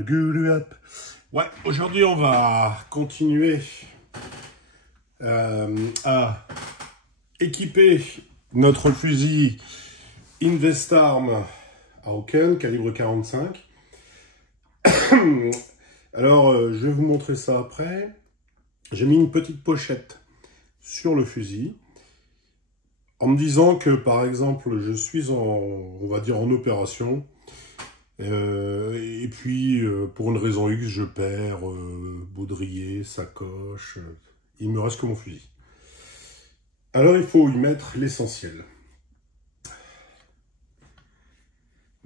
Ouais, aujourd'hui on va continuer à équiper notre fusil Investarm Hawken calibre 45. Alors, je vais vous montrer ça après. J'ai mis une petite pochette sur le fusil en me disant que, par exemple, je suis on va dire, en opération. Et puis, pour une raison X, je perds baudrier, sacoche. Il me reste que mon fusil. Alors, il faut y mettre l'essentiel.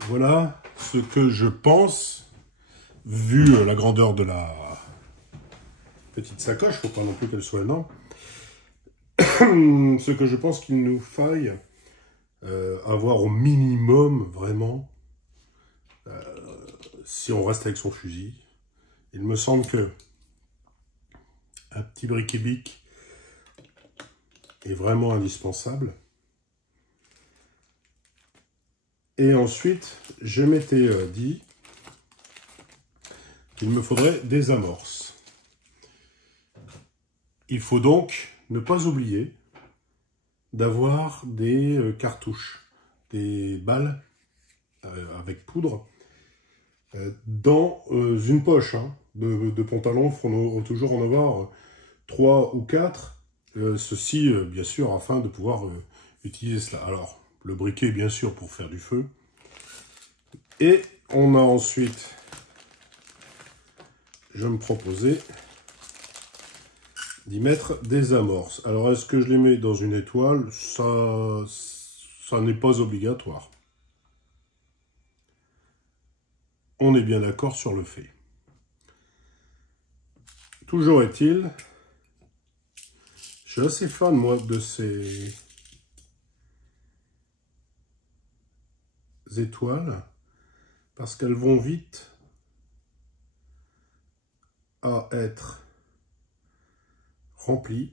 Voilà ce que je pense, vu la grandeur de la petite sacoche. Il ne faut pas non plus qu'elle soit énorme. Ce que je pense qu'il nous faille avoir au minimum, vraiment, si on reste avec son fusil. Il me semble que un petit briquet-bic est vraiment indispensable. Et ensuite, je m'étais dit qu'il me faudrait des amorces. Il faut donc ne pas oublier d'avoir des cartouches, des balles avec poudre dans une poche de pantalon. Il faut toujours en avoir 3 ou 4. Ceci, bien sûr, afin de pouvoir utiliser cela. Alors, le briquet, bien sûr, pour faire du feu. Et on a ensuite, je me proposais d'y mettre des amorces. Alors, est-ce que je les mets dans une étoile? Ça n'est pas obligatoire. On est bien d'accord sur le fait. Toujours est-il, je suis assez fan, moi, de ces étoiles, parce qu'elles vont vite à être remplies.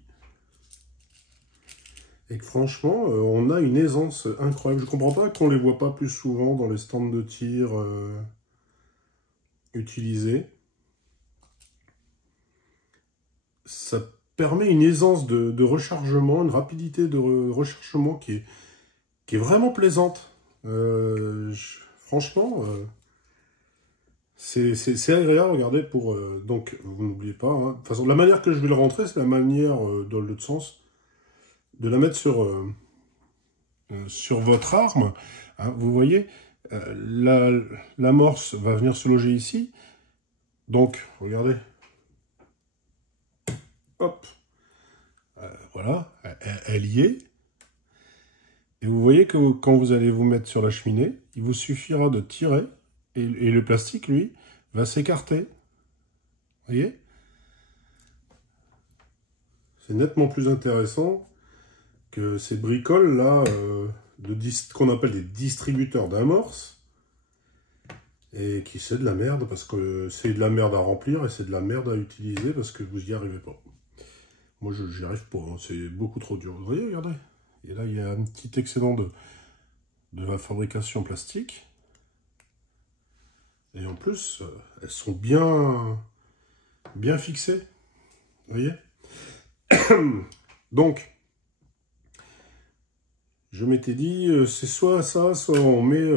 Et que franchement, on a une aisance incroyable. Je ne comprends pas qu'on ne les voit pas plus souvent dans les stands de tir utilisés. Ça permet une aisance de rechargement, une rapidité de rechargement qui est vraiment plaisante. Franchement, c'est agréable, regardez, donc vous n'oubliez pas, de toute façon, la manière que je vais le rentrer, c'est la manière, dans l'autre sens, de la mettre sur votre arme. Vous voyez, l'amorce va venir se loger ici, donc, regardez, hop, voilà, elle y est. Et vous voyez que quand vous allez vous mettre sur la cheminée, il vous suffira de tirer et le plastique, lui, va s'écarter. Vous voyez? C'est nettement plus intéressant que ces bricoles-là, qu'on appelle des distributeurs d'amorces, et qui c'est de la merde, parce que c'est de la merde à remplir et c'est de la merde à utiliser parce que vous n'y arrivez pas. Moi, je n'y arrive pas, c'est beaucoup trop dur. Vous voyez, regardez. Et là, il y a un petit excédent de la fabrication plastique. Et en plus, elles sont bien fixées. Vous voyez? Donc, je m'étais dit, c'est soit ça, soit on met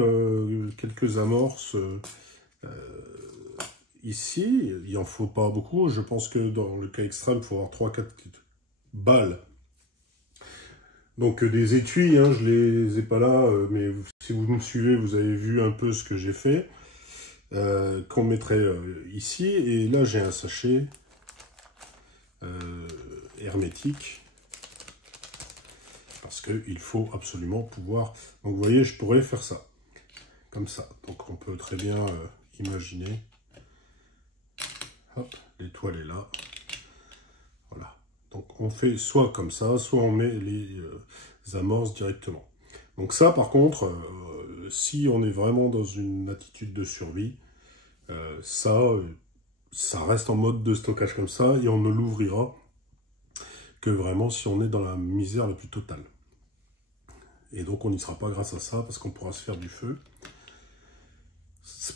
quelques amorces ici. Il n'en faut pas beaucoup. Je pense que dans le cas extrême, il faut avoir 3-4 balles. Donc des étuis, je les ai pas là, mais si vous me suivez, vous avez vu un peu ce que j'ai fait, qu'on mettrait ici. Et là, j'ai un sachet hermétique, parce qu'il faut absolument pouvoir... Donc vous voyez, je pourrais faire ça, comme ça. Donc on peut très bien imaginer. Hop, l'étoile est là. Voilà. Donc on fait soit comme ça, soit on met les amorces directement. Donc ça, par contre, si on est vraiment dans une attitude de survie, ça reste en mode de stockage comme ça, et on ne l'ouvrira que vraiment si on est dans la misère la plus totale. Et donc on n'y sera pas grâce à ça, parce qu'on pourra se faire du feu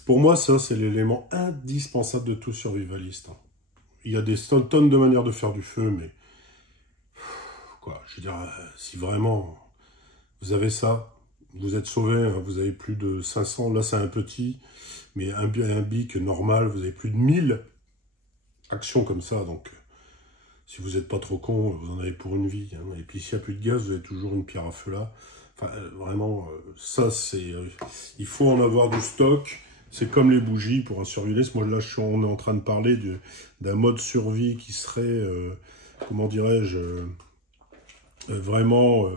Pour moi, ça, c'est l'élément indispensable de tout survivaliste. Il y a des tonnes de manières de faire du feu, mais... Quoi, je veux dire, si vraiment vous avez ça, vous êtes sauvé, hein, vous avez plus de 500, là c'est un petit, mais un bic normal, vous avez plus de 1000 actions comme ça, donc si vous n'êtes pas trop con, vous en avez pour une vie. Hein. Et puis s'il n'y a plus de gaz, vous avez toujours une pierre à feu là. Enfin, vraiment, ça c'est... il faut en avoir du stock. C'est comme les bougies pour un survivaliste. Moi là, on est en train de parler d'un mode survie qui serait, comment dirais-je, vraiment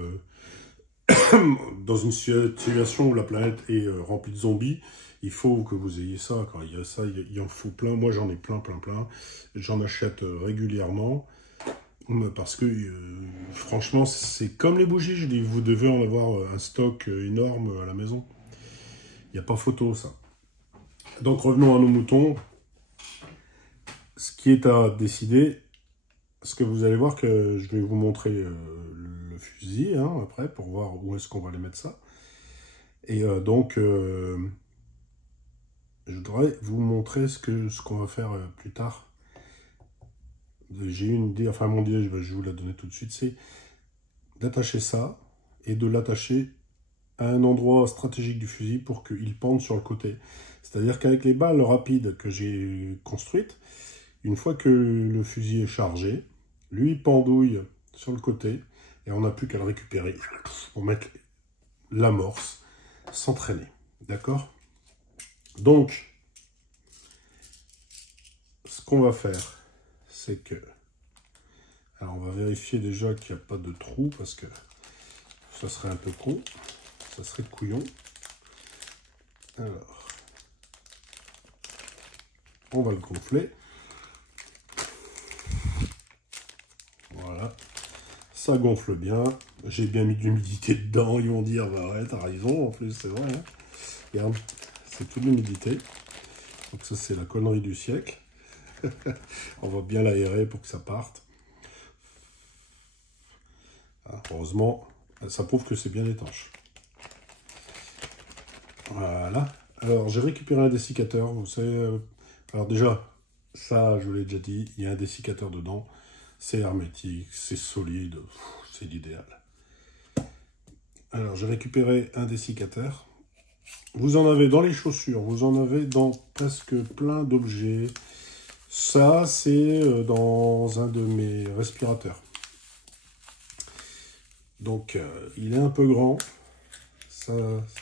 dans une situation où la planète est remplie de zombies. Il faut que vous ayez ça. Quand il y a ça, il en faut plein. Moi, j'en ai plein. J'en achète régulièrement. Parce que, franchement, c'est comme les bougies. Je dis, vous devez en avoir un stock énorme à la maison. Il n'y a pas photo, ça. Donc, revenons à nos moutons. Ce qui est à décider, parce que vous allez voir que je vais vous montrer le fusil, hein, après, pour voir où est-ce qu'on va les mettre ça. Et donc... je voudrais vous montrer ce qu'on va faire plus tard. J'ai une idée, enfin mon idée, je vais vous la donner tout de suite, c'est d'attacher ça et de l'attacher à un endroit stratégique du fusil pour qu'il pende sur le côté. C'est-à-dire qu'avec les balles rapides que j'ai construites, une fois que le fusil est chargé, lui pendouille sur le côté et on n'a plus qu'à le récupérer pour mettre l'amorce sans traîner. D'accord ? Donc, ce qu'on va faire, c'est que... Alors, on va vérifier déjà qu'il n'y a pas de trou, parce que ça serait un peu con. Ça serait couillon. Alors, on va le gonfler. Voilà. Ça gonfle bien. J'ai bien mis de l'humidité dedans. Ils vont dire, bah ouais, t'as raison, en plus, c'est vrai. Hein. Regarde, c'est toute l'humidité. Donc ça, c'est la connerie du siècle. On va bien l'aérer pour que ça parte. Ah, heureusement, ça prouve que c'est bien étanche. Voilà. Alors, j'ai récupéré un dessiccateur. Vous savez, alors déjà, ça, je vous l'ai déjà dit, il y a un dessiccateur dedans. C'est hermétique, c'est solide, c'est l'idéal. Alors, j'ai récupéré un dessiccateur. Vous en avez dans les chaussures, vous en avez dans presque plein d'objets. Ça, c'est dans un de mes respirateurs. Donc, il est un peu grand. Ça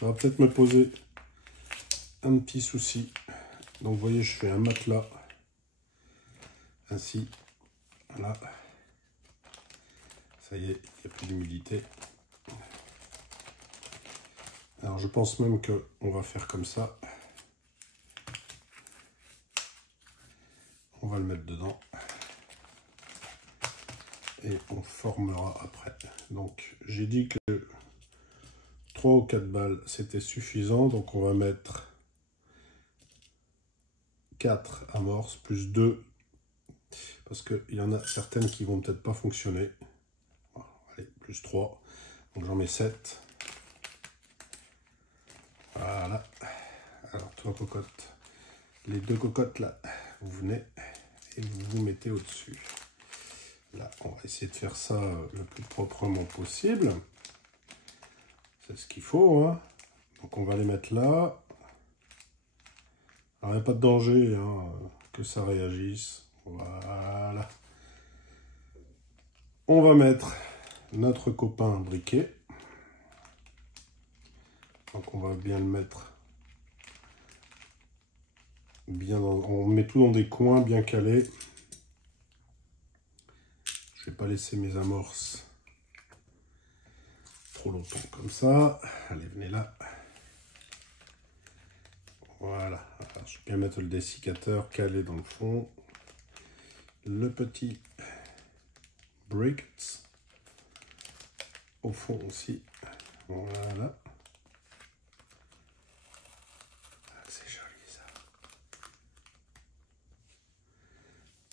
va peut-être me poser un petit souci. Donc, vous voyez, je fais un matelas. Ainsi. Voilà. Ça y est, il n'y a plus d'humidité. Alors, je pense même qu'on va faire comme ça. On va le mettre dedans. Et on formera après. Donc, j'ai dit que 3 ou 4 balles, c'était suffisant. Donc, on va mettre 4 amorces, plus 2. Parce qu'il y en a certaines qui vont peut-être pas fonctionner. Allez, plus 3. Donc, j'en mets 7. Voilà. Alors, 3 cocottes. Les 2 cocottes, là, vous venez et vous vous mettez au-dessus. Là, on va essayer de faire ça le plus proprement possible. C'est ce qu'il faut, hein. Donc, on va les mettre là. Alors, il n'y a pas de danger hein, que ça réagisse. Voilà. On va mettre notre copain briquet. Donc, on va bien le mettre. On met tout dans des coins bien calés. Je ne vais pas laisser mes amorces trop longtemps comme ça. Allez, venez là. Voilà. Alors, je vais bien mettre le dessiccateur calé dans le fond. Le petit briquet au fond aussi. Voilà. C'est joli ça.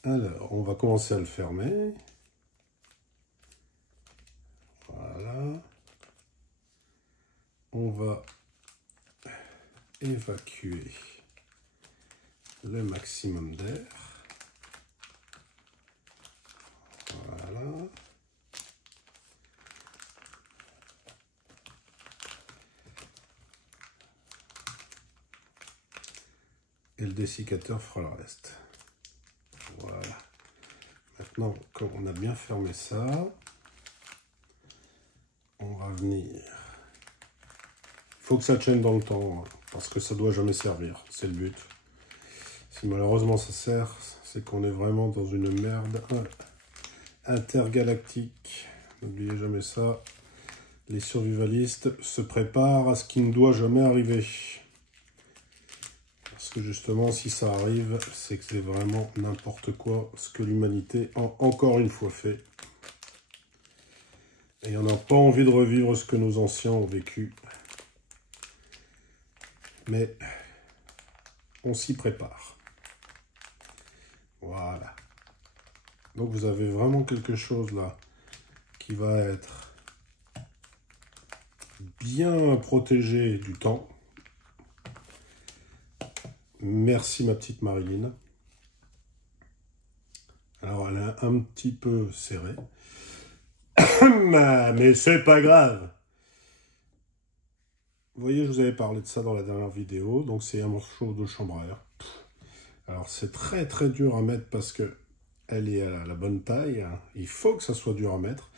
Alors, on va commencer à le fermer. Voilà. On va évacuer le maximum d'air. Voilà. Et le dessiccateur fera le reste. Voilà. Maintenant, quand on a bien fermé ça, on va venir. Il faut que ça tienne dans le temps, hein, parce que ça doit jamais servir. C'est le but. Si malheureusement ça sert, c'est qu'on est vraiment dans une merde intergalactique. N'oubliez jamais ça. Les survivalistes se préparent à ce qui ne doit jamais arriver. Parce que justement, si ça arrive, c'est que c'est vraiment n'importe quoi ce que l'humanité a encore une fois fait. Et on n'a pas envie de revivre ce que nos anciens ont vécu. Mais on s'y prépare. Voilà. Donc vous avez vraiment quelque chose là qui va être bien protégé du temps. Merci ma petite Marilyn. Alors elle est un petit peu serrée. Mais c'est pas grave. Vous voyez, je vous avais parlé de ça dans la dernière vidéo. Donc c'est un morceau de chambre à air. Alors c'est très très dur à mettre parce que elle est à la bonne taille. Il faut que ça soit dur à mettre.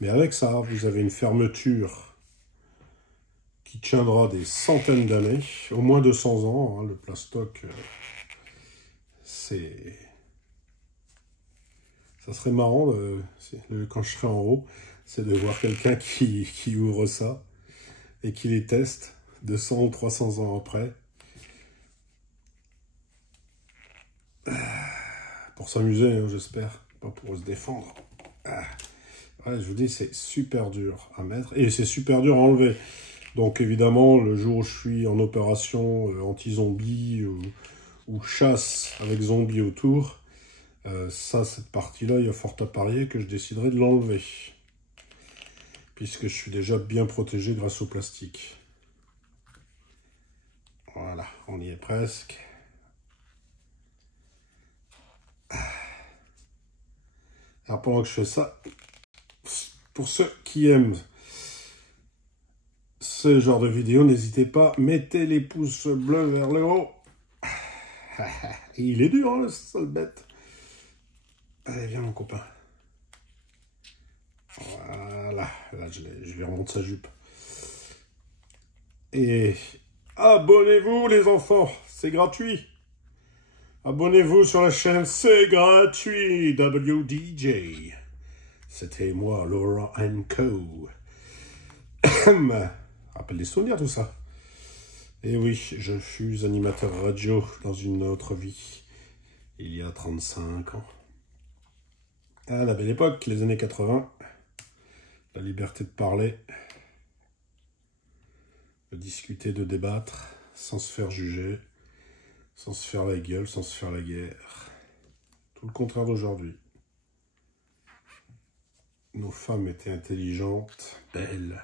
Mais avec ça, vous avez une fermeture qui tiendra des centaines d'années, au moins 200 ans. Hein, le plastoc, c'est... Ça serait marrant, quand je serai en haut, c'est de voir quelqu'un qui ouvre ça et qui les teste 200 ou 300 ans après. Pour s'amuser, hein, j'espère, pas pour se défendre. Ouais, je vous dis, c'est super dur à mettre et c'est super dur à enlever. Donc évidemment, le jour où je suis en opération anti-zombie ou chasse avec zombies autour, cette partie-là, il y a fort à parier que je déciderai de l'enlever. Puisque je suis déjà bien protégé grâce au plastique. Voilà, on y est presque. Alors pendant que je fais ça, pour ceux qui aiment ce genre de vidéo, n'hésitez pas, mettez les pouces bleus vers le haut. Il est dur, hein, le sale bête. Allez, viens mon copain. Voilà, là je lui remonte sa jupe. Et abonnez-vous les enfants, c'est gratuit. Abonnez-vous sur la chaîne, c'est gratuit. WDJ. C'était moi, Laura & Co. Rappelle des souvenirs tout ça. Et oui, je fus animateur radio dans une autre vie, il y a 35 ans. À la belle époque, les années 80, la liberté de parler, de discuter, de débattre, sans se faire juger, sans se faire la gueule, sans se faire la guerre. Tout le contraire d'aujourd'hui. Nos femmes étaient intelligentes, belles,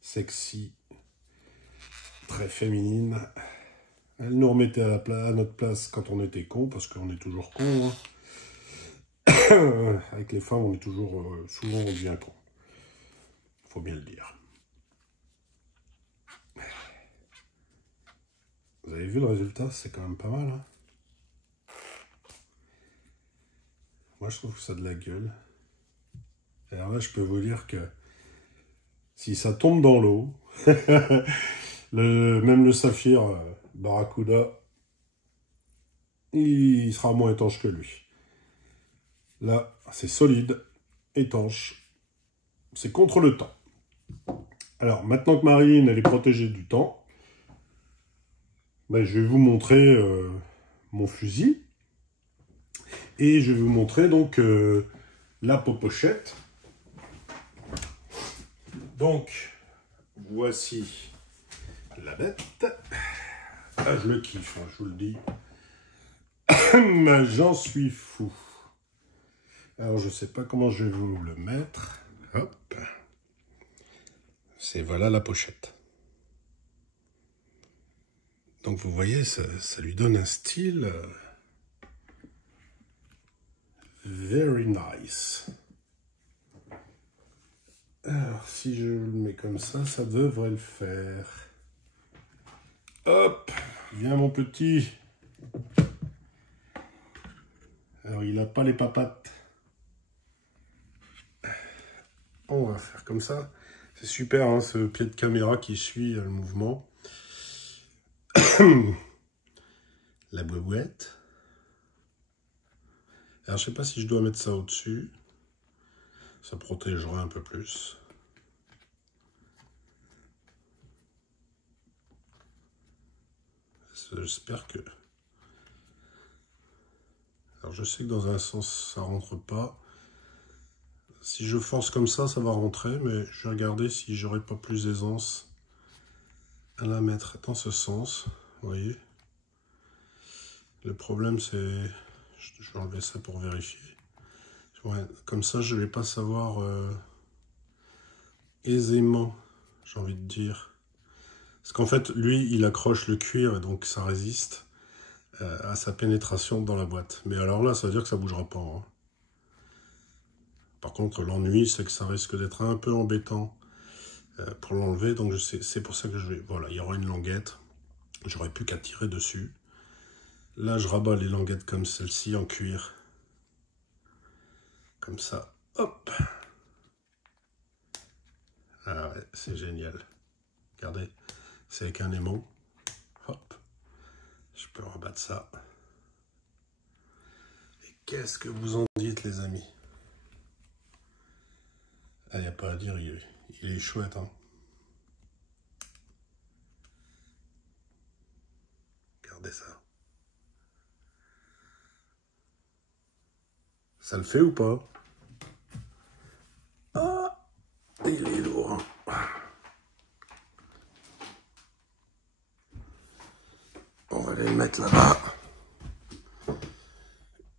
sexy, très féminines. Elles nous remettaient à notre place quand on était cons, parce qu'on est toujours cons. Hein. Avec les femmes, on est toujours, souvent on devient con. Faut bien le dire. Vous avez vu le résultat, c'est quand même pas mal. Hein, moi, je trouve que ça a de la gueule. Alors là, je peux vous dire que si ça tombe dans l'eau, même le saphir Barracuda, il sera moins étanche que lui. Là, c'est solide, étanche, c'est contre le temps. Alors, maintenant que Marine, elle est protégée du temps, ben, je vais vous montrer mon fusil. Et je vais vous montrer donc la popochette. Donc, voici la bête. Ah, je le kiffe, hein, je vous le dis. J'en suis fou. Alors, je ne sais pas comment je vais vous le mettre. Hop. C'est voilà la pochette. Donc vous voyez, ça lui donne un style very nice. Alors si je le mets comme ça devrait le faire. Hop, viens mon petit. Alors il n'a pas les papates. On va faire comme ça. C'est super, hein, ce pied de caméra qui suit le mouvement. La bouette. Alors je sais pas si je dois mettre ça au-dessus. Ça protégera un peu plus. J'espère que... Alors je sais que dans un sens ça rentre pas. Si je force comme ça va rentrer, mais je vais regarder si j'aurai pas plus d'aisance à la mettre dans ce sens. Vous voyez. Le problème c'est... Je vais enlever ça pour vérifier. Ouais, comme ça je vais pas savoir aisément, j'ai envie de dire. Parce qu'en fait, lui, il accroche le cuir, et donc ça résiste à sa pénétration dans la boîte. Mais alors là, ça veut dire que ça bougera pas. Hein. Par contre, l'ennui, c'est que ça risque d'être un peu embêtant pour l'enlever. Donc c'est pour ça que je vais... Voilà, il y aura une languette. J'aurai plus qu'à tirer dessus. Là, je rabats les languettes comme celle-ci en cuir. Comme ça. Hop. Ah ouais, c'est génial. Regardez, c'est avec un aimant. Hop. Je peux rabattre ça. Et qu'est-ce que vous en dites, les amis? Ah, il n'y a pas à dire, il est chouette, hein. Regardez ça. Ça le fait ou pas? Ah, il est lourd. On va aller le mettre là-bas.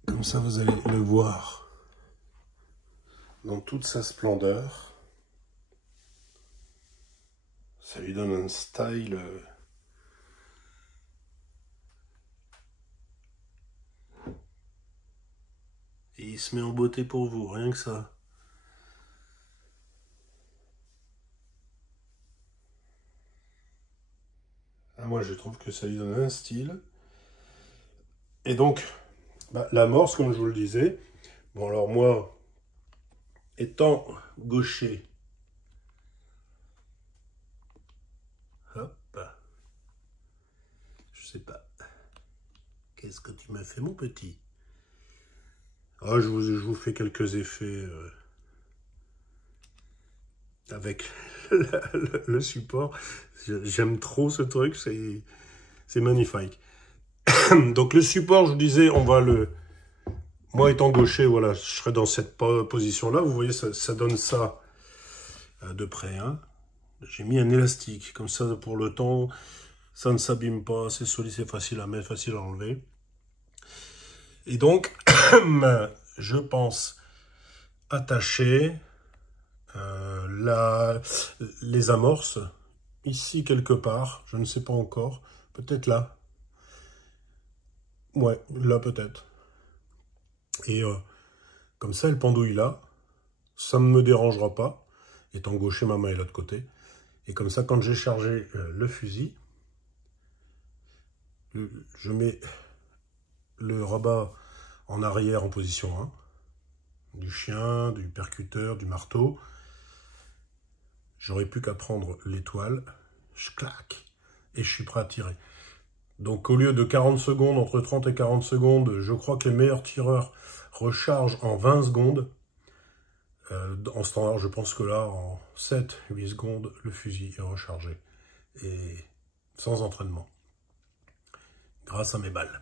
Comme ça, vous allez le voir dans toute sa splendeur. Ça lui donne un style... Et il se met en beauté pour vous, rien que ça. Ah, moi, je trouve que ça lui donne un style. Et donc, bah, l'amorce, comme je vous le disais. Bon, alors moi, étant gaucher, hop, je sais pas. Qu'est-ce que tu m'as fait, mon petit? Ah, je vous fais quelques effets avec le support. J'aime trop ce truc, c'est magnifique. Donc le support, je vous disais, on va le... Moi étant gaucher, voilà, je serai dans cette position-là. Vous voyez, ça donne ça de près. Hein. J'ai mis un élastique, comme ça pour le temps, ça ne s'abîme pas, c'est solide, c'est facile à mettre, facile à enlever. Et donc, je pense attacher les amorces ici quelque part, je ne sais pas encore, peut-être là. Ouais, là peut-être. Et comme ça, elle pendouille là, ça ne me dérangera pas, étant gaucher, ma main est de l'autre côté. Et comme ça, quand j'ai chargé le fusil, je mets le rabat en arrière en position 1, du chien, du percuteur, du marteau. J'aurais plus qu'à prendre l'étoile, je claque, et je suis prêt à tirer. Donc au lieu de 40 secondes, entre 30 et 40 secondes, je crois que les meilleurs tireurs rechargent en 20 secondes. En standard, je pense que là, en 7-8 secondes, le fusil est rechargé. Et sans entraînement. Grâce à mes balles.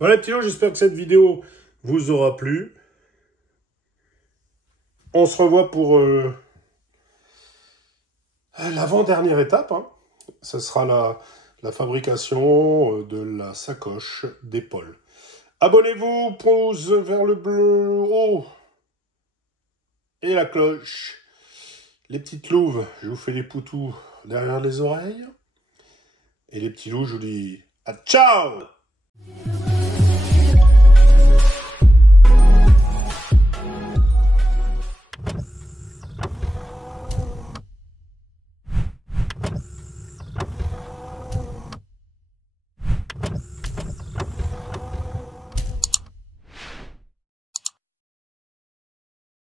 Voilà les petits gens, j'espère que cette vidéo vous aura plu. On se revoit pour l'avant-dernière étape. Hein. Ce sera la fabrication de la sacoche d'épaule. Abonnez-vous, pouce vers le bleu haut. Et la cloche. Les petites louves, je vous fais les poutous derrière les oreilles. Et les petits loups, je vous dis à ciao!